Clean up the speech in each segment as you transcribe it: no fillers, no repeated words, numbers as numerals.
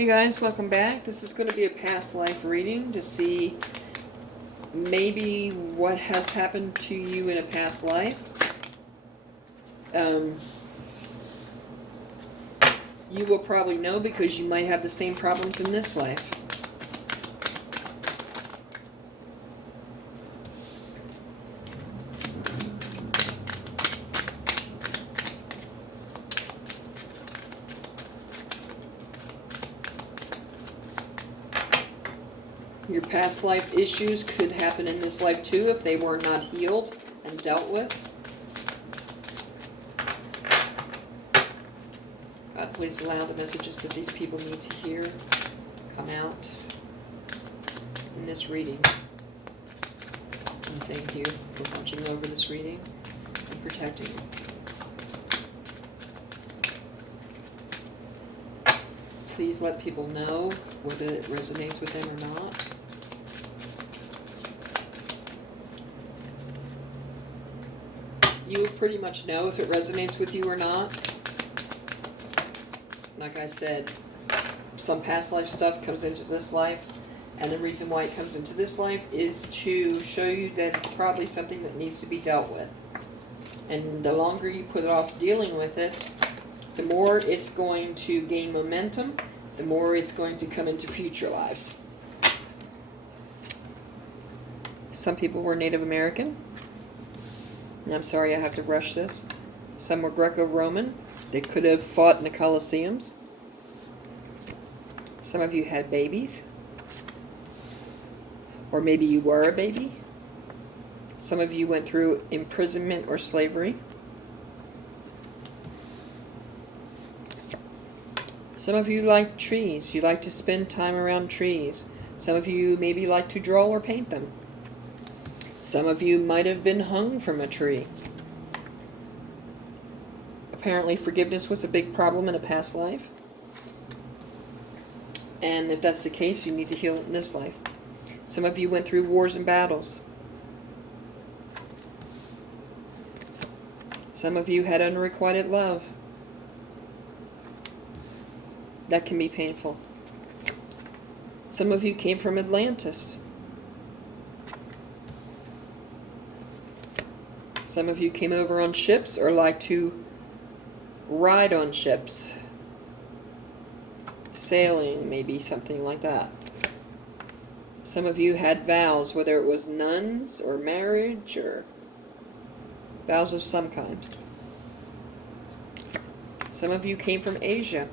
Hey guys, welcome back. This is going to be a past life reading to see maybe what has happened to you in a past life. You will probably know because you might have the same problems in this life. Your past life issues could happen in this life too if they were not healed and dealt with. God, please allow the messages that these people need to hear come out in this reading. And thank you for watching over this reading and protecting you. Please let people know whether it resonates with them or not. You pretty much know if it resonates with you or not. Like I said, some past life stuff comes into this life, and the reason why it comes into this life is to show you that it's probably something that needs to be dealt with. And the longer you put off dealing with it, the more it's going to gain momentum, the more it's going to come into future lives. Some people were Native American. I'm sorry I have to rush this. Some were Greco-Roman. They could have fought in the Colosseums. Some of you had babies. Or maybe you were a baby. Some of you went through imprisonment or slavery. Some of you like trees. You like to spend time around trees. Some of you maybe like to draw or paint them. Some of you might have been hung from a tree. Apparently forgiveness was a big problem in a past life. And if that's the case, you need to heal it in this life. Some of you went through wars and battles. Some of you had unrequited love. That can be painful. Some of you came from Atlantis. Some of you came over on ships or like to ride on ships. Sailing, maybe something like that. Some of you had vows, whether it was nuns or marriage or vows of some kind. Some of you came from Asia.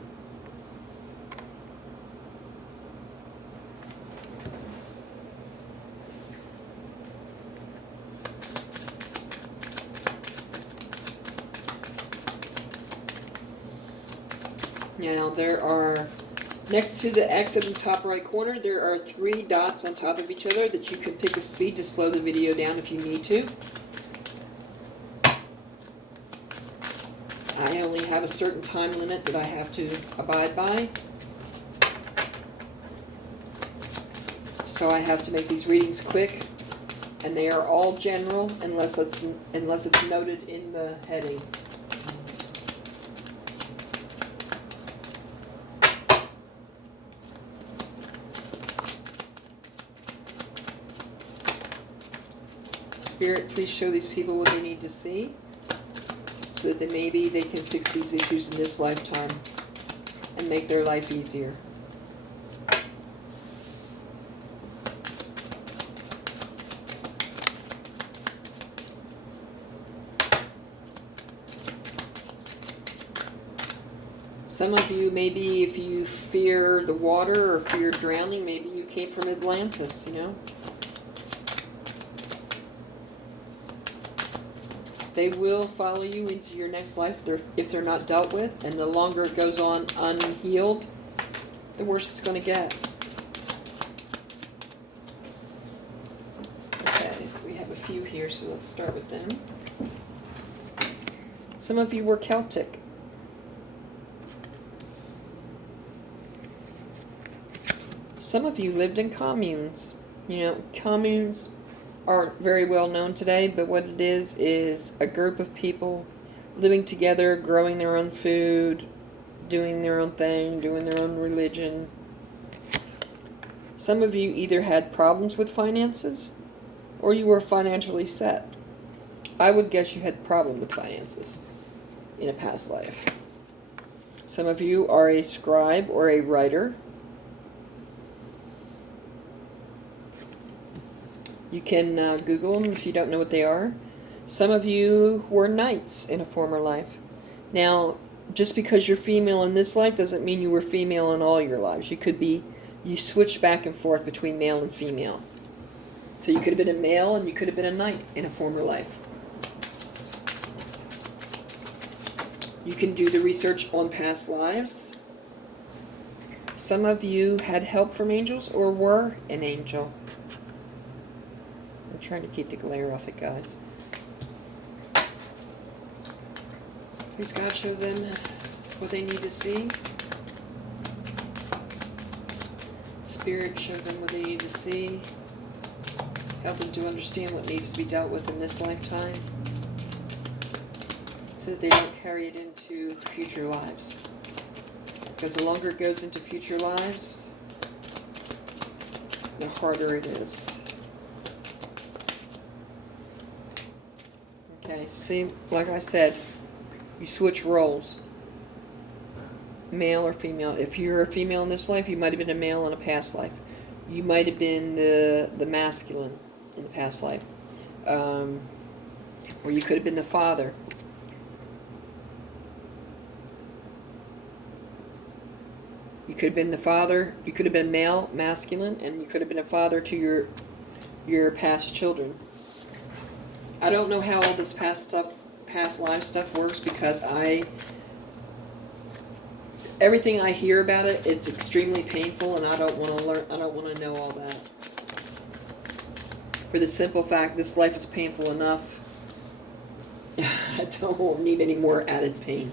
Now there are, next to the X in the top right corner, there are 3 dots on top of each other that you can pick a speed to slow the video down if you need to. I only have a certain time limit that I have to abide by. So I have to make these readings quick, and they are all general unless it's noted in the heading. Spirit, please show these people what they need to see so that maybe they can fix these issues in this lifetime and make their life easier. Some of you, maybe if you fear the water or fear drowning, maybe you came from Atlantis, you know? They will follow you into your next life if they're not dealt with, and the longer it goes on unhealed, the worse it's going to get. Okay, we have a few here, so let's start with them. Some of you were Celtic. Some of you lived in communes. You know, communes aren't very well known today, but what it is a group of people living together, growing their own food, doing their own thing, doing their own religion, Some of you either had problems with finances or you were financially set. I would guess you had a problem with finances in a past life. Some of you are a scribe or a writer. You can Google them if you don't know what they are. Some of you were knights in a former life. Now, just because you're female in this life doesn't mean you were female in all your lives. You switch back and forth between male and female. So you could have been a male and you could have been a knight in a former life. You can do the research on past lives. Some of you had help from angels or were an angel. I'm trying to keep the glare off it, guys. Please, God, show them what they need to see. Spirit, show them what they need to see. Help them to understand what needs to be dealt with in this lifetime, so that they don't carry it into future lives. Because the longer it goes into future lives, the harder it is. Okay, see, like I said, you switch roles. Male or female. If you're a female in this life, you might have been a male in a past life. You might have been the masculine in the past life. Or you could have been the father. You could have been the father. You could have been male, masculine, and you could have been a father to your past children. I don't know how all this past life stuff works, because everything I hear about it, it's extremely painful, and I don't want to learn. I don't want to know all that. For the simple fact, this life is painful enough. I don't need any more added pain.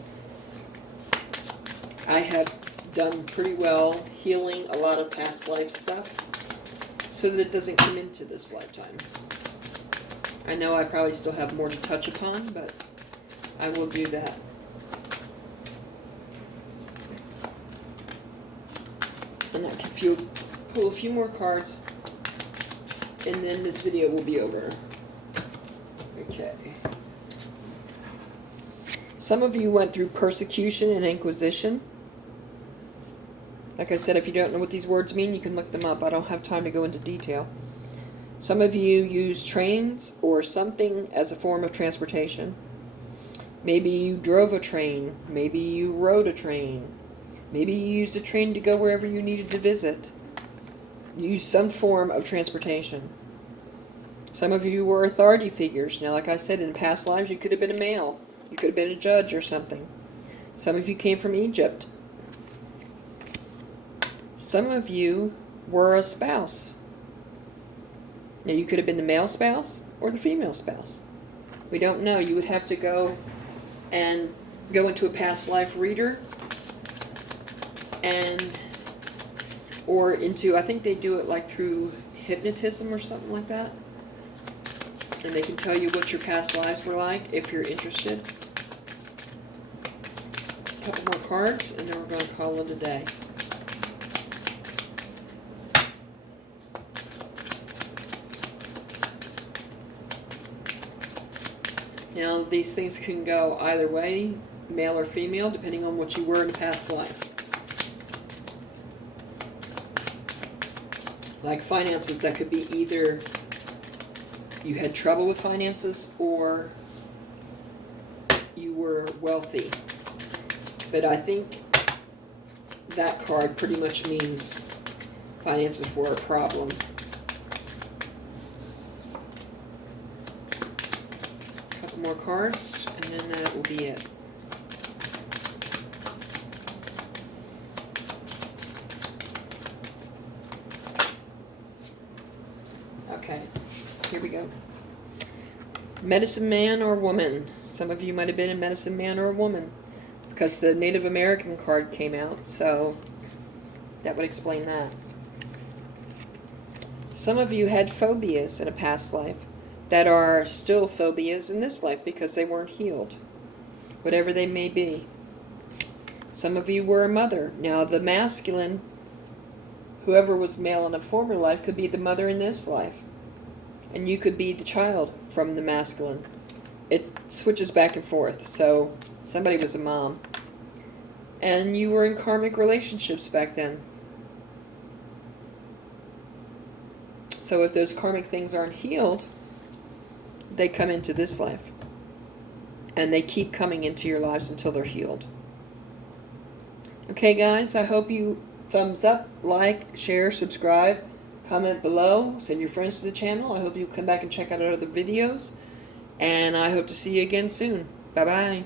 I have done pretty well healing a lot of past life stuff, so that it doesn't come into this lifetime. I know I probably still have more to touch upon, but I will do that. And I can pull a few more cards, and then this video will be over. Okay. Some of you went through persecution and inquisition. Like I said, if you don't know what these words mean, you can look them up. I don't have time to go into detail. Some of you use trains or something as a form of transportation. Maybe you drove a train. Maybe you rode a train. Maybe you used a train to go wherever you needed to visit. You used some form of transportation. Some of you were authority figures. Now, like I said, in past lives, you could have been a male. You could have been a judge or something. Some of you came from Egypt. Some of you were a spouse. Now, you could have been the male spouse or the female spouse. We don't know. You would have to go into a past life reader, or into, I think they do it like through hypnotism or something like that. And they can tell you what your past lives were like if you're interested. A couple more cards, and then we're going to call it a day. Now, these things can go either way, male or female, depending on what you were in a past life. Like finances, that could be either you had trouble with finances or you were wealthy. But I think that card pretty much means finances were a problem. More cards, and then that will be it. Okay, here we go. Medicine man or woman. Some of you might have been a medicine man or a woman, because the Native American card came out, so that would explain that. Some of you had phobias in a past life that are still phobias in this life because they weren't healed, whatever they may be. Some of you were a mother. Now, the masculine whoever was male in a former life could be the mother in this life. And you could be the child from the masculine. It switches back and forth. So somebody was a mom. And you were in karmic relationships back then. So if those karmic things aren't healed, they come into this life. And they keep coming into your lives until they're healed. Okay, guys, I hope you thumbs up, like, share, subscribe, comment below, send your friends to the channel. I hope you come back and check out our other videos. And I hope to see you again soon. Bye-bye.